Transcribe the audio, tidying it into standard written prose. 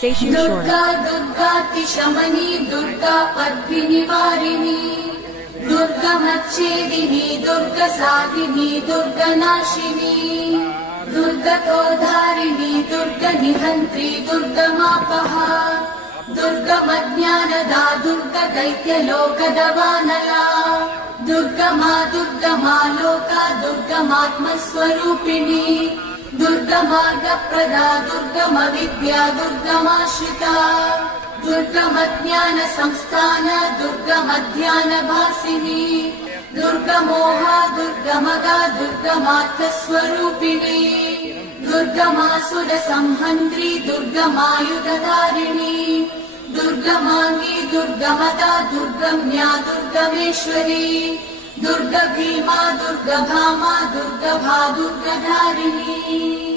दुर्गा दुर्गातिशमनी दुर्गा पद्मिनिवारिणी दुर्गमच्छेदिनी दुर्गसाधिनी दुर्गनाशिनी दुर्गतोधारिणी दुर्गनिहन्त्री दुर्गमापहा दुर्गमज्ञानदा दुर्गदैत्यलोकदवानला दुर्गमा लोका दुर्गमात्मस्वरूपिणी दुर्गमार्गप्रदा दुर्गमविद्या दुर्गमाश्रिता दुर्गमज्ञानसंस्थान दुर्गमध्यानभासिनी दुर्गमोहा दुर्गमगा दुर्गमार्थस्वरूपिणी दुर्गमासुरसंहन्त्री दुर्गमायुधधारिणी दुर्गमाङ्गी दुर्गमदा दुर्गम्या दुर्गमेश्वरी दुर्गभीमा दुर्गभामा दुर्गभा दुर्गधारिणी।